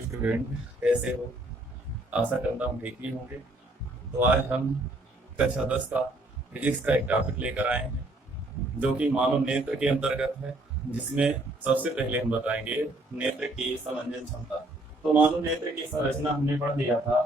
Student कैसे हो? आशा करता हूँ ठीक ही होंगे। तो आज हम कक्षा 10 का फिजिक्स का एक टॉपिक लेकर आए हैं जो कि मानव नेत्र के अंतर्गत है, जिसमें सबसे पहले हम बताएंगे नेत्र की समंजन क्षमता। तो मानव नेत्र की संरचना हमने पढ़ लिया था।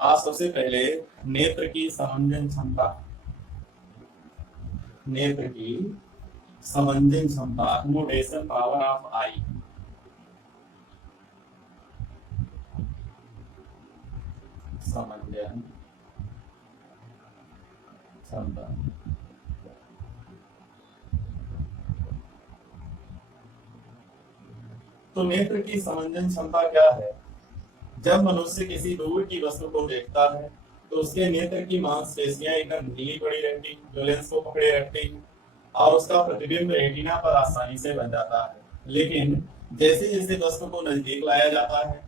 आज सबसे पहले नेत्र की समंजन क्षमता, नेत्र की समंजन क्षमता, अकोमोडेशन पावर ऑफ आई, समंजन क्षमता। तो नेत्र की समंजन क्षमता क्या है? जब मनुष्य किसी दूर की वस्तु को देखता है तो उसके नेत्र की मांसपेशियां एकदम ढीली पड़ी रहती हैं, जो लेंस को पकड़े रखती हैं, और उसका प्रतिबिंब रेटिना पर आसानी से बन जाता है। लेकिन जैसे जैसे वस्तु को नजदीक लाया जाता है,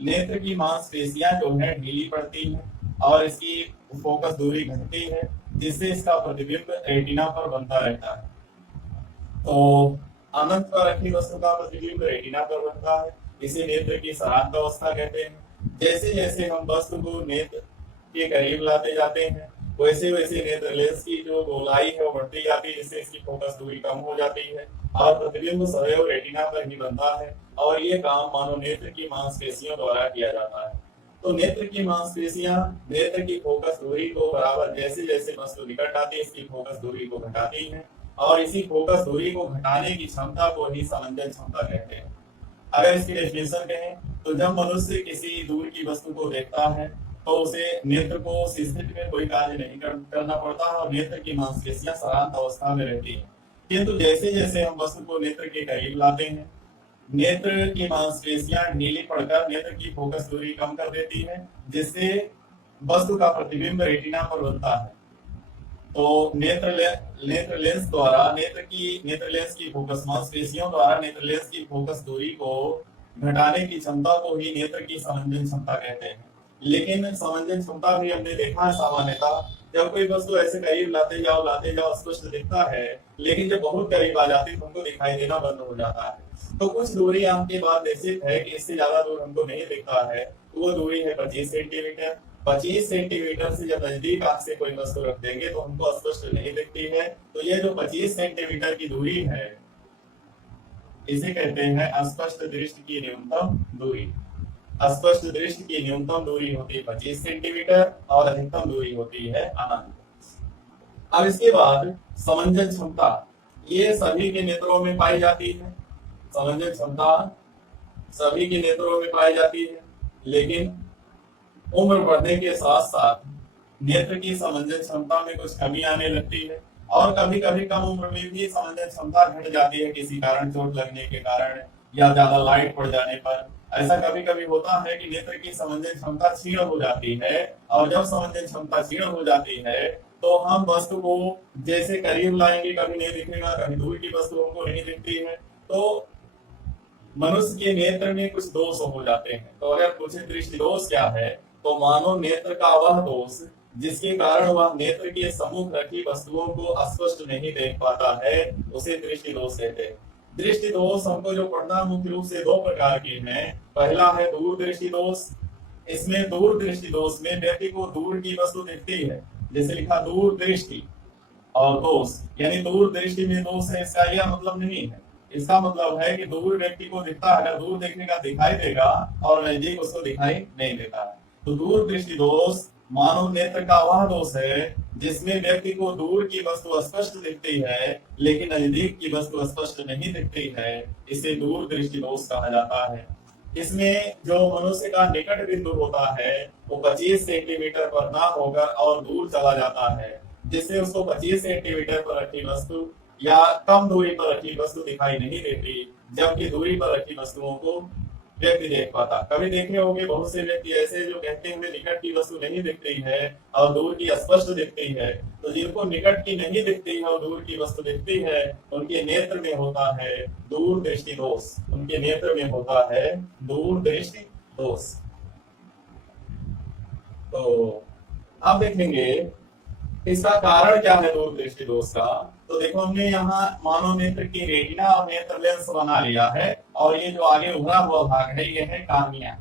नेत्र की मांसपेशियां जो है ढीली पड़ती हैं और इसकी फोकस दूरी घटती है, जिससे इसका प्रतिबिंब रेटिना पर बनता रहता है। तो अनंत पर रखी वस्तु का प्रतिबिंब रेटिना पर बनता है, इसे नेत्र की सरांत अवस्था कहते हैं। जैसे जैसे हम वस्तु को नेत्र के करीब लाते जाते हैं, वैसे वैसे नेत्र लेंस की जो गोलाई है वो बढ़ती जाती है, जिससे इसकी फोकस दूरी कम हो जाती है और प्रतिबिंब सदैव रेटिना पर ही बनता है। और ये काम मानव नेत्र की मांसपेशियों द्वारा किया जाता है। तो नेत्र की मांसपेशियां नेत्र की फोकस दूरी को बराबर जैसे जैसे वस्तु निकट आती है, इसकी फोकस दूरी को घटाती है, और इसी फोकस दूरी को घटाने की क्षमता को ही समंजन क्षमता कहते हैं। अगर इसकी डेफिनेशन कहें तो जब मनुष्य किसी दूर की वस्तु को देखता है तो उसे नेत्र को उस स्थिति में कोई कार्य नहीं करना पड़ता है और नेत्र की मांसपेशियां सरांत अवस्था में रहती हैं। किंतु जैसे जैसे हम वस्तु को नेत्र के करीब लाते हैं, नेत्र की मांसपेशियां ढीली पड़कर नेत्र की फोकस दूरी कम कर देती है, जिससे वस्तु का प्रतिबिंब रेटिना पर बनता है। तो नेत्र लेंस द्वारा नेत्र लेंस की फोकस मांसपेशियों द्वारा नेत्र लेंस की फोकस दूरी को घटाने की क्षमता को ही नेत्र की समंजन क्षमता कहते हैं। लेकिन समंजन क्षमता भी हमने देखा है सामान्यतः, जब कोई वस्तु ऐसे करीब लाते जाओ स्पष्ट दिखता है, लेकिन जब बहुत करीब आ जाती है तो हमको दिखाई देना बंद हो जाता है। तो कुछ दूरी आपके बाद निश्चित है कि इससे ज्यादा दूर हमको नहीं दिखता है, तो वो दूरी है 25 सेंटीमीटर। 25 सेंटीमीटर से जब नजदीक आंख से कोई वस्तु रख देंगे तो हमको स्पष्ट नहीं दिखती है। तो ये जो 25 सेंटीमीटर की दूरी है, इसे कहते हैं अस्पष्ट दृष्टि की न्यूनतम दूरी। अस्पष्ट दृष्टि की न्यूनतम दूरी होती है 25 सेंटीमीटर और अधिकतम दूरी होती है अनंत। अब इसके बाद समंजन क्षमता, ये सभी के नेत्रों में पाई जाती है। समंजन क्षमता सभी के नेत्रों में पाई जाती है, लेकिन उम्र बढ़ने के साथ साथ नेत्र की समंजन क्षमता में कुछ कमी आने लगती है, और कभी कभी कम उम्र में भी समंजन क्षमता घट जाती है, किसी कारण चोट लगने के कारण या ज्यादा लाइट पड़ जाने पर। ऐसा कभी कभी होता है कि नेत्र की समंजन क्षमता क्षीण हो जाती है, और जब समंजन क्षमता क्षीण हो जाती है तो हम वस्तु को जैसे करीब लाएंगे कभी नहीं दिखेगा, कभी दूर की वस्तु हमको नहीं दिखती है। तो मनुष्य के नेत्र में कुछ दोष हो जाते हैं। तो अगर पूछे दृष्टि दोष क्या है, तो मानव नेत्र का वह दोष जिसके कारण वह नेत्र के सम्मुख रखी वस्तुओं को स्पष्ट नहीं देख पाता है, उसे दृष्टि दोष कहते हैं। दृष्टि दोष हमको जो पढ़ना मुख्य रूप से दो प्रकार के हैं। पहला है दूर दृष्टि दोष। इसमें दूर दृष्टि दोष में व्यक्ति को दूर की वस्तु दिखती है, जैसे लिखा दूर दृष्टि और दोष, यानी दूर दृष्टि में दोष है, इसका यह मतलब नहीं है। इसका मतलब है कि दूर व्यक्ति को दिखता है, अगर दूर देखने का दिखाई देगा और नजदीक उसको दिखाई नहीं देता है। तो दूर दृष्टि दोष मानव नेत्र का वह दोष है जिसमें व्यक्ति को दूर की वस्तु स्पष्ट दिखती है, लेकिन नजदीक की वस्तु स्पष्ट नहीं दिखती है। इसे दूर दृष्टि दोष कहा जाता है। इसमें जो मनुष्य का निकट बिंदु होता है वो 25 सेंटीमीटर पर ना होकर और दूर चला जाता है, जिससे उसको 25 सेंटीमीटर पर रखी वस्तु या कम दूरी पर रखी वस्तु दिखाई नहीं देती, जबकि दूरी पर रखी वस्तुओं को व्यक्ति देख पाता। कभी देखे होंगे बहुत से व्यक्ति ऐसे जो कहते हैं निकट की वस्तु नहीं दिखती है और दूर की स्पष्ट दिखती है। तो जिनको निकट की नहीं दिखती है और दूर की वस्तु दिखती है, उनके नेत्र में होता है दूर दृष्टि दोष। उनके नेत्र में होता है दूर दृष्टि दोष। तो अब देखेंगे इसका कारण क्या है दूर दृष्टि दोष का। तो देखो हमने यहाँ मानव नेत्र की रेटिना और नेत्र लेंस बना लिया है और ये जो आगे उभरा हुआ भाग है ये है कार्निया।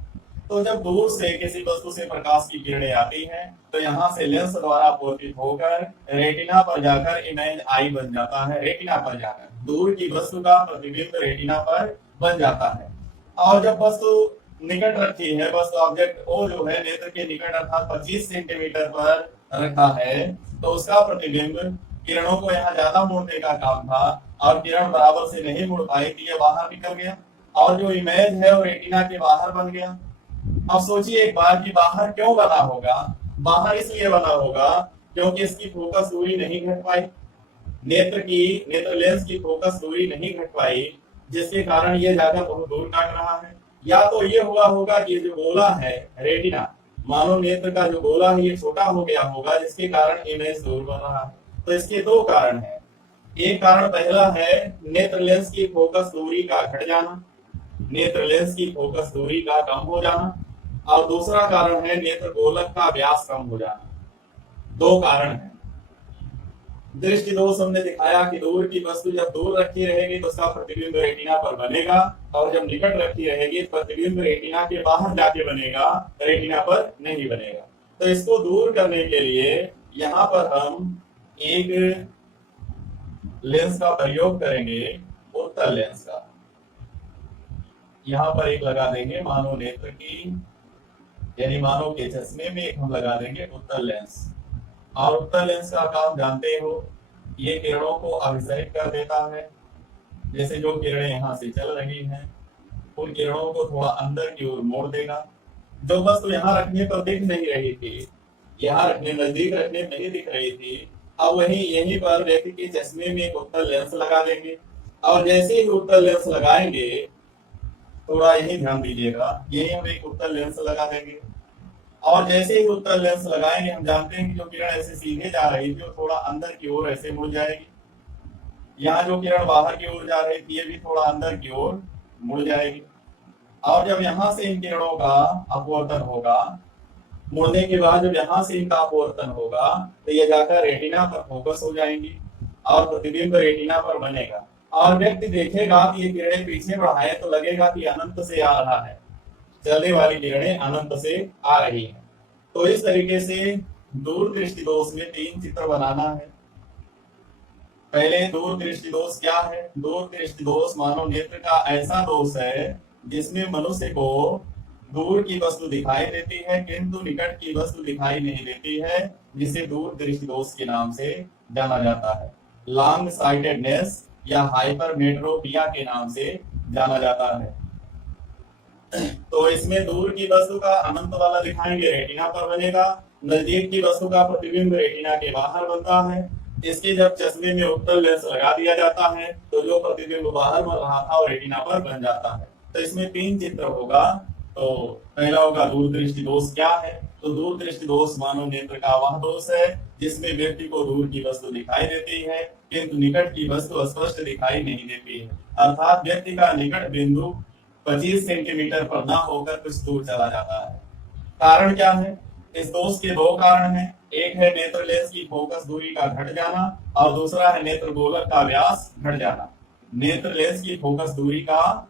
तो जब दूर से किसी वस्तु से प्रकाश की किरणें आती हैं तो यहाँ से लेंस द्वारा अपवर्तित होकर रेटिना पर जाकर इमेज आई बन जाता है। रेटिना पर जाकर दूर की वस्तु का प्रतिबिंब रेटिना पर बन जाता है। और जब वस्तु निकट रखी है, वस्तु ऑब्जेक्ट ओ जो है नेत्र के निकट अर्थात 25 सेंटीमीटर पर रखा है, तो उसका प्रतिबिंब किरणों को यहाँ ज्यादा मोड़ने का काम था और किरण बराबर से नहीं मुड़ पाई थी, ये बाहर निकल गया और जो इमेज है वो रेटिना के बाहर बन गया। अब सोचिए एक बार कि बाहर क्यों बना होगा। बाहर इसलिए बना होगा क्योंकि इसकी फोकस दूरी नहीं घट पाई, नेत्र लेंस की फोकस दूरी नहीं घट पाई, जिसके कारण ये जाकर बहुत दूर काट रहा है। या तो ये हुआ होगा कि जो गोला है रेटिना, मानो नेत्र का जो गोला है ये छोटा हो गया होगा, जिसके कारण इमेज दूर बन रहा है। तो इसके दो कारण है। एक कारण पहला है नेत्र लेंस की फोकस दूरी का घट जाना, नेत्र लेंस की फोकस दूरी का कम हो जाना, और दूसरा कारण है नेत्र गोलक का व्यास कम हो जाना। दो कारण है। दृष्टि दोष हमने दिखाया कि दूर की वस्तु जब दूर रखी रहेगी तो उसका प्रतिबिंब रेटिना पर बनेगा, और जब निकट रखी रहेगी प्रतिबिंब रेटिना के बाहर जाके बनेगा, रेटिना पर नहीं बनेगा। तो इसको दूर करने के लिए यहाँ पर हम एक लेंस का प्रयोग करेंगे, उत्तल लेंस का। यहाँ पर एक लगा देंगे मानव नेत्र की, यानी मानव के चश्मे में एक हम लगा देंगे उत्तल लेंस। और उत्तल लेंस का काम जानते हो, ये किरणों को अभिसरित कर देता है। जैसे जो किरणें यहाँ से चल रही हैं उन किरणों को थोड़ा अंदर की ओर मोड़ देगा। जो वस्तु यहाँ रखने पर दिख नहीं रही थी, यहाँ रखने नजदीक रखने नहीं दिख रही थी, अब वही यहीं पर व्यक्ति के चश्मे में एक उत्तल लेंस लगा देंगे। और जैसे ही उत्तल लेंस लगाएंगे, थोड़ा यही ध्यान दीजिएगा, यही हम एक उत्तल लेंस लगा देंगे। और जैसे ही उत्तल लेंस लगाएंगे, हम जानते हैं कि जो किरण ऐसे सीधे जा रही थी वो थोड़ा अंदर की ओर ऐसे मुड़ जाएगी। यहाँ जो किरण बाहर की ओर जा रही थी ये भी थोड़ा अंदर की ओर मुड़ जाएगी। और जब यहाँ से इन किरणों का अपवर्तन होगा, मुड़ने के बाद जब यहाँ से इनका अपवर्तन होगा तो ये जाकर रेटिना पर फोकस हो जाएंगी और प्रतिबिंब रेटिना पर बनेगा। और व्यक्ति देखेगा कि ये किरणें पीछे बढ़ाए तो लगेगा कि अनंत से आ रहा है, चलने वाली किरणें अनंत से आ रही हैं। तो इस तरीके से दूर दृष्टि दोष में 3 चित्र बनाना है। पहले दूर दृष्टि दोष क्या है? दूर दृष्टि दोष मानव नेत्र का ऐसा दोष है जिसमें मनुष्य को दूर की वस्तु दिखाई देती है किंतु निकट की वस्तु दिखाई नहीं देती है, जिसे दूर दृष्टि दोष के नाम से जाना जाता है। लॉन्ग साइटेडनेस या हाइपरमेट्रोपिया के नाम से जाना जाता है। तो इसमें दूर की वस्तु का अनंत वाला दिखाएंगे, रेटिना पर बनेगा। नजदीक की वस्तु का प्रतिबिंब रेटिना के बाहर बनता है। इसके जब चश्मे में उत्तल लेंस लगा दिया जाता है तो जो प्रतिबिंब बाहर बन रहा था वो रेटिना पर बन जाता है। तो इसमें 3 चित्र होगा। तो पहला होगा दूर दृष्टि दोष क्या है? तो दूर दृष्टि दोष मानव नेत्र का वह दोष है जिसमें व्यक्ति को दूर की वस्तु दिखाई देती है किंतु निकट की वस्तु स्पष्ट दिखाई नहीं देती है, अर्थात व्यक्ति का निकट बिंदु 25 सेंटीमीटर पर न होकर कुछ दूर चला जाता है। कारण क्या है? इस दोष के 2 कारण हैं। एक है नेत्र लेंस की फोकस दूरी का घट जाना और दूसरा है नेत्र गोलक का व्यास घट जाना। नेत्र लेंस की फोकस दूरी का,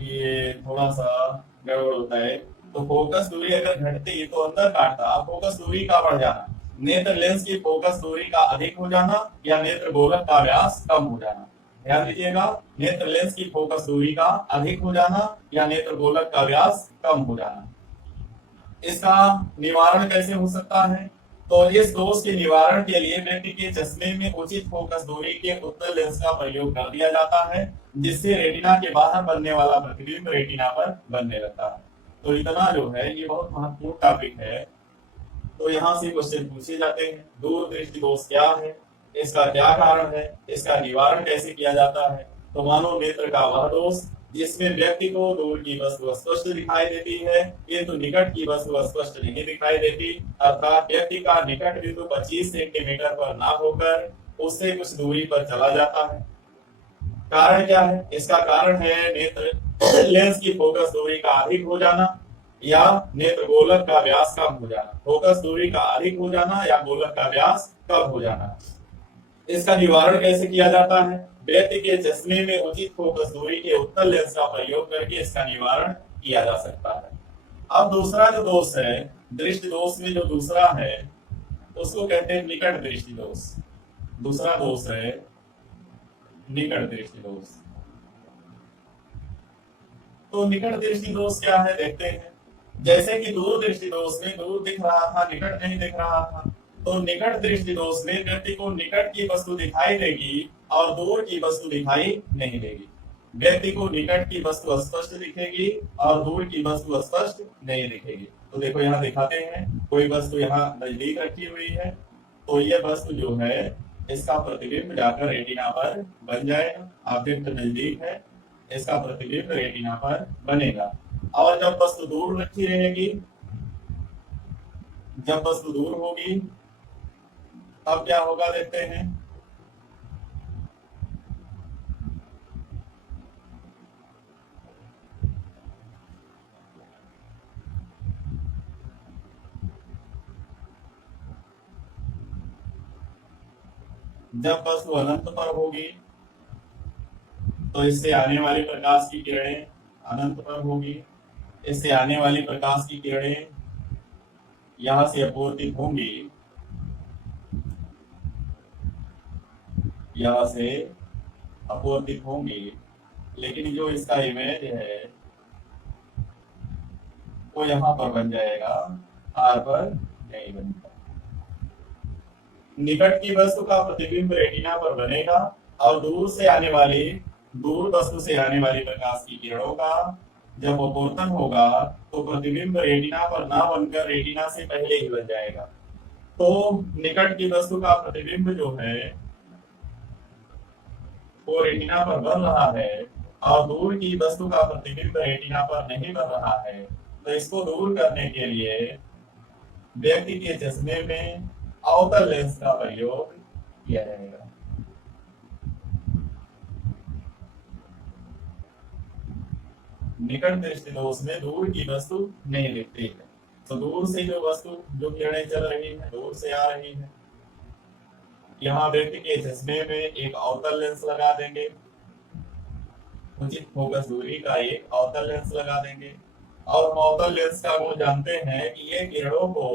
ये थोड़ा सा गड़बड़ होता है, तो फोकस दूरी अगर घटती तो अंदर काटता, फोकस दूरी का बढ़ जाना। नेत्र लेंस की फोकस दूरी का अधिक हो जाना या नेत्र गोलक का व्यास कम हो जाना। ध्यान दीजिएगा, नेत्र लेंस की फोकस दूरी का अधिक हो जाना या नेत्र गोलक का व्यास कम हो जाना। इसका निवारण कैसे हो सकता है? तो इस दोष के निवारण के लिए व्यक्ति के चश्मे में उचित फोकस दूरी के उत्तल लेंस का प्रयोग कर दिया जाता है, जिससे रेटिना के बाहर बनने वाला प्रतिबिंब रेटिना पर बनने लगता है। तो इतना जो है ये बहुत महत्वपूर्ण टॉपिक है। तो यहाँ से क्वेश्चन पूछे जाते हैं, दूर दृष्टि दोष क्या है, इसका क्या कारण है, इसका निवारण कैसे किया जाता है? तो मानव नेत्र का वह दोष जिसमें व्यक्ति को दूर की वस्तु स्पष्ट दिखाई देती है किंतु निकट की वस्तु स्पष्ट नहीं दिखाई देती, अर्थात व्यक्ति का निकट बिंदु 25 सेंटीमीटर पर ना होकर उससे कुछ दूरी पर चला जाता है। कारण क्या है? इसका कारण है नेत्र लेंस की फोकस दूरी का अधिक हो जाना या नेत्र गोलक का व्यास कम हो जाना। फोकस दूरी का अधिक हो जाना या गोलक का व्यास कम हो जाना। इसका निवारण कैसे किया जाता है? व्यक्ति के चश्मे में उचित फोकस दूरी के उत्तल लेंस का प्रयोग करके इसका निवारण किया जा सकता है। अब दूसरा जो दोष है, दृष्टि दोष में जो दूसरा है उसको कहते हैं निकट दृष्टि दोष। दूसरा दोष है निकट दृष्टि दोष। तो निकट दृष्टि दोष क्या है देखते हैं। जैसे कि दूर दृष्टि दोष में दूर दिख रहा था, निकट नहीं दिख रहा था। तो निकट दृष्टि दोष में व्यक्ति को निकट की वस्तु दिखाई देगी और दूर की वस्तु दिखाई नहीं देगी। व्यक्ति को निकट की वस्तु स्पष्ट दिखेगी और दूर की वस्तु स्पष्ट नहीं दिखेगी। तो देखो यहाँ दिखाते हैं, कोई वस्तु यहाँ नजदीक रखी हुई है, तो ये वस्तु जो है इसका प्रतिबिंब जाकर रेटिना पर बन जाएगा। ऑब्जेक्ट नजदीक है, इसका प्रतिबिंब रेटिना पर बनेगा। और जब वस्तु दूर रखी रहेगी, जब वस्तु दूर होगी तब क्या होगा देखते हैं। जब वस्तु अनंत पर होगी तो इससे आने वाली प्रकाश की किरणें अनंत पर होगी। इससे आने वाली प्रकाश की किरणें यहां से अपवर्तित होंगी, यहां से अपवर्तित होंगी, लेकिन जो इसका इमेज है वो यहां पर बन जाएगा, आर पर नहीं बनेगा। निकट की वस्तु का प्रतिबिंब रेटिना पर बनेगा और दूर वस्तु से आने वाली प्रकाश की किरणों का जब अपवर्तन होगा तो प्रतिबिंब रेटिना पर ना बनकर रेटिना से पहले ही बन जाएगा। तो निकट की वस्तु का प्रतिबिंब जो है वो रेटिना पर बन रहा है और दूर की वस्तु का प्रतिबिंब रेटिना पर नहीं बन रहा है। तो इसको दूर करने के लिए व्यक्ति के चश्मे में अवतल लेंस का प्रयोग किया जाएगा। निकट दृष्टि दोष में दूर की वस्तु नहीं दिखती है, तो दूर से जो वस्तु जो किरणें चल रही है दूर से आ रही है। यहाँ व्यक्ति के चश्मे में एक अवतल लेंस लगा देंगे, उचित फोकस दूरी का एक अवतल लेंस लगा देंगे। और अवतल लेंस का वो जानते हैं कि ये किरणों को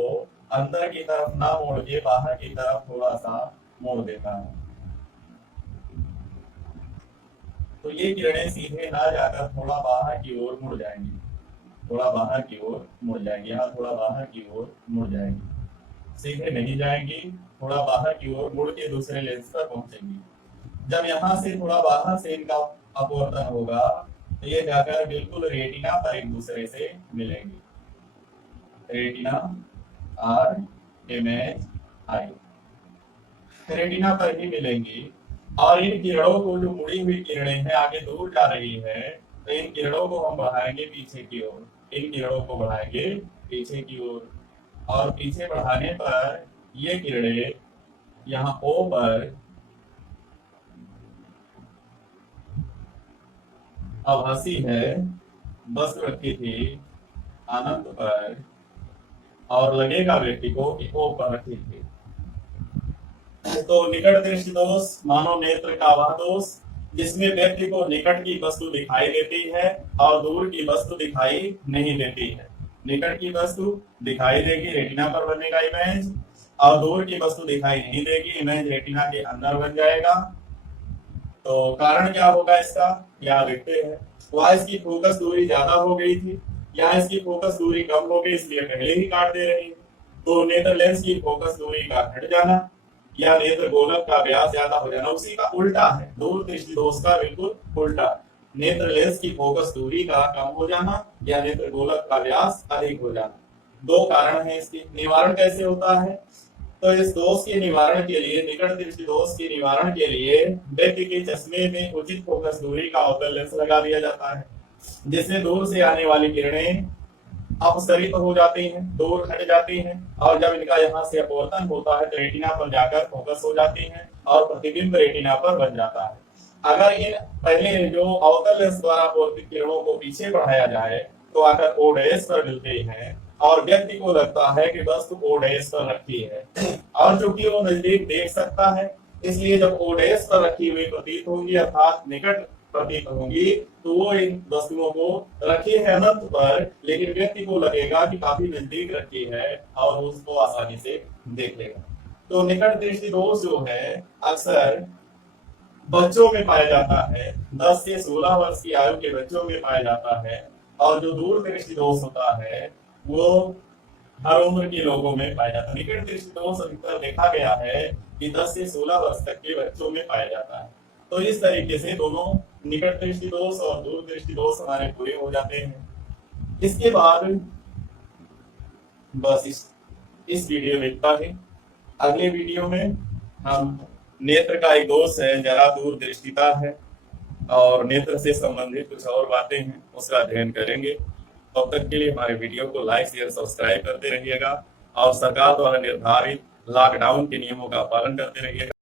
अंदर की तरफ ना मोड़ के बाहर की तरफ थोड़ा सा मोड़ देता है। तो ये किरणें सीधे ना जाकर थोड़ा बाहर की ओर मुड़ जाएंगी, थोड़ा बाहर की ओर मुड़ जाएंगी, यहाँ थोड़ा बाहर की ओर मुड़ जाएंगी, सीधे नहीं जाएंगी, थोड़ा बाहर की ओर मुड़ के दूसरे लेंस पर पहुंचेंगी। जब यहाँ से थोड़ा बाहर से इनका अपवर्तन होगा तो ये जाकर बिल्कुल रेटिना पर एक दूसरे से मिलेंगी। Retina are image eye retina पर ही मिलेंगी। और इन किरणों को जो मुड़ी हुई किरणें हैं आगे दूर जा रही है, तो इन किरणों को हम बढ़ाएंगे पीछे की ओर, इन किरणों को बढ़ाएंगे पीछे की ओर। और पीछे बढ़ाने पर ये किरणें यहाँ ओ पर आभासी है, बस रखी थी अनंत पर और लगेगा व्यक्ति को कि ओ पर रखी थी। तो निकट दृष्टि दोष मानव नेत्र का वह दोष जिसमें व्यक्ति को निकट की वस्तु दिखाई देती है और दूर की वस्तु दिखाई नहीं देती है। निकट की वस्तु दिखाई देगी, रेटिना पर बनेगा इमेज, और दूर की वस्तु दिखाई नहीं देगी, इमेज रेटिना के अंदर बन जाएगा। तो कारण क्या होगा इसका, यहाँ देखते हैं। वहां इसकी फोकस दूरी ज्यादा हो गई थी, यहाँ इसकी फोकस दूरी कम हो गई, इसलिए पहले ही काट दे रही है। तो नेत्र लेंस की फोकस दूरी का घट जाना या नेत्र गोलक का व्यास ज्यादा हो जाना उसी का उल्टा है। दूर दृष्टि दोष का बिल्कुल उल्टा, नेत्र लेंस की फोकस दूरी का कम हो जाना या नेत्र गोलक का व्यास अधिक हो जाना। दो कारण है इसके। निवारण कैसे होता है, तो इस दोष के निवारण के लिए, निकट दृष्टि दोष के निवारण के लिए व्यक्ति के चश्मे में उचित फोकस दूरी का अवतल लेंस लगा दिया जाता है, जिससे दूर से आने वाली किरणें अपसरित हो जाती हैं, दूर हट जाती हैं, और जब इनका यहाँ से अपवर्तन होता है तो रेटिना पर जाकर फोकस हो जाती हैं और प्रतिबिंब रेटिना पर बन जाता है। अगर इन पहले जो अवतल लेंस द्वारा अपवर्तित किरणों को पीछे बढ़ाया जाए तो आकर ओ डैश पर मिलते हैं और व्यक्ति को लगता है कि वस्तु ओ डैश पर रखी है, और चूंकि वो नजदीक देख सकता है इसलिए जब ओडेस पर रखी हुई प्रतीत होंगी अर्थात निकट प्रतीत होंगी तो वो इन वस्तुओं को रखी है अनंत पर, लेकिन व्यक्ति को लगेगा कि काफी नजदीक रखी है और उसको आसानी से देख लेगा। तो निकट दृष्टि दोष जो है अक्सर बच्चों में पाया जाता है, 10 से 16 वर्ष की आयु के बच्चों में पाया जाता है। और जो दूर दृष्टि दोष होता है वो हर उम्र के लोगों में पाया जाता है। निकट दृष्टि दोष अधिकतर देखा गया है कि 10 से 16 वर्ष तक के बच्चों में पाया जाता है। तो इस तरीके से दोनों निकट दृष्टि दोष और दूर दृष्टि दोष हमारे पूरे हो जाते हैं। इसके बाद बस इस वीडियो में इतना ही। अगले वीडियो में हम नेत्र का एक दोष है जरा दूर दृष्टिता है और नेत्र से संबंधित कुछ और बातें हैं उसका अध्ययन करेंगे। तब तक के लिए हमारे वीडियो को लाइक शेयर सब्सक्राइब करते रहिएगा और सरकार द्वारा निर्धारित लॉकडाउन के नियमों का पालन करते रहिएगा।